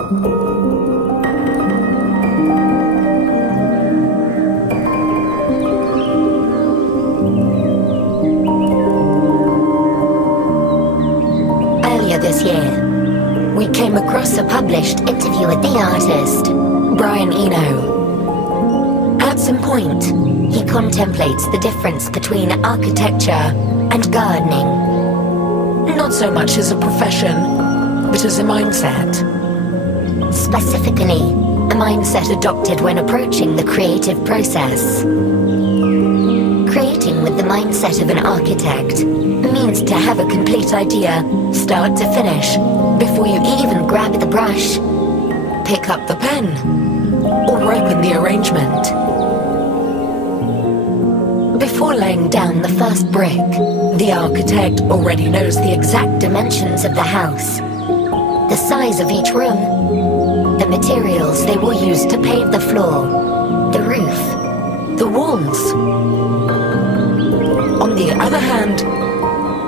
Earlier this year, we came across a published interview with the artist, Brian Eno. At some point, he contemplates the difference between architecture and gardening. Not so much as a profession, but as a mindset. Specifically, a mindset adopted when approaching the creative process. Creating with the mindset of an architect means to have a complete idea, start to finish, before you even grab the brush, pick up the pen, or open the arrangement. Before laying down the first brick, the architect already knows the exact dimensions of the house, the size of each room, the materials they will use to pave the floor, the roof, the walls. On the other hand,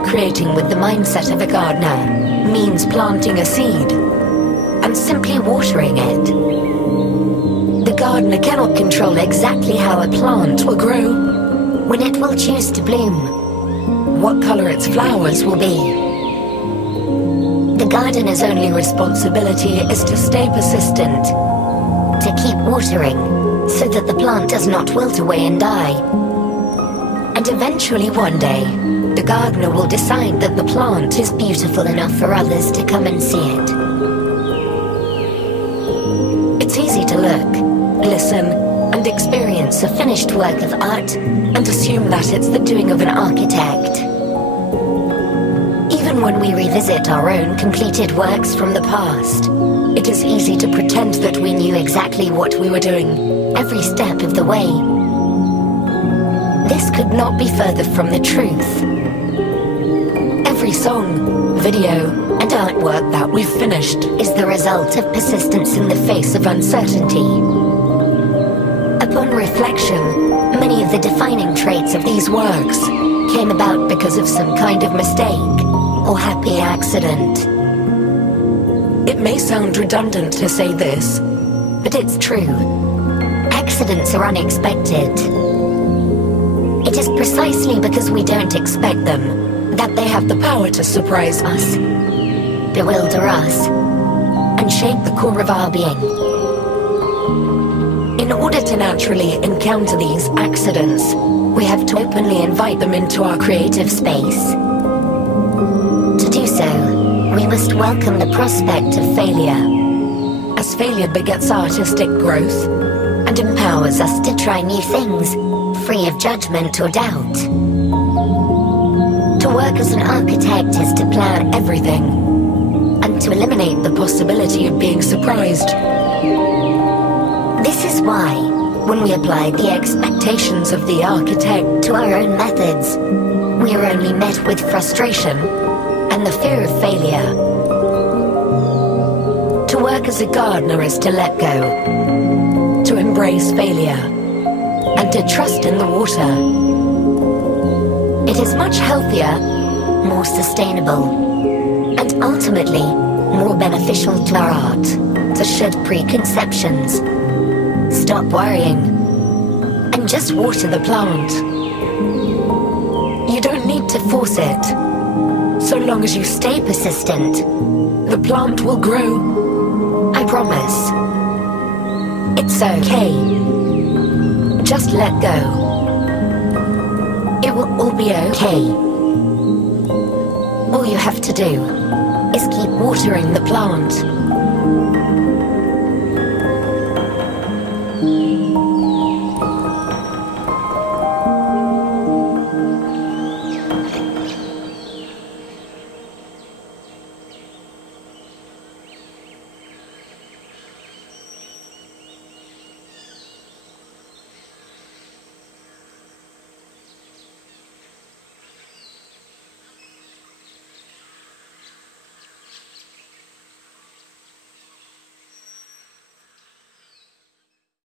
creating with the mindset of a gardener means planting a seed and simply watering it. The gardener cannot control exactly how a plant will grow, when it will choose to bloom, what color its flowers will be. The gardener's only responsibility is to stay persistent, to keep watering, so that the plant does not wilt away and die. And eventually one day, the gardener will decide that the plant is beautiful enough for others to come and see it. It's easy to look, listen, and experience a finished work of art and assume that it's the doing of an architect. Even when we revisit our own completed works from the past, it is easy to pretend that we knew exactly what we were doing, every step of the way. This could not be further from the truth. Every song, video, and artwork that we've finished is the result of persistence in the face of uncertainty. Upon reflection, many of the defining traits of these works came about because of some kind of mistake or happy accident. It may sound redundant to say this, but it's true. Accidents are unexpected. It is precisely because we don't expect them that they have the power to surprise us, bewilder us, and shape the core of our being. In order to naturally encounter these accidents, we have to openly invite them into our creative space. To do so, we must welcome the prospect of failure, as failure begets artistic growth and empowers us to try new things, free of judgment or doubt. To work as an architect is to plan everything, and to eliminate the possibility of being surprised. This is why, when we apply the expectations of the architect to our own methods, we are only met with frustration and the fear of failure. To work as a gardener is to let go, to embrace failure, and to trust in the water. It is much healthier, more sustainable, and ultimately more beneficial to our art to shed preconceptions, stop worrying, and just water the plant. You don't need to force it. So long as you stay persistent, the plant will grow. I promise. It's okay. Just let go. It will all be okay. All you have to do is keep watering the plant.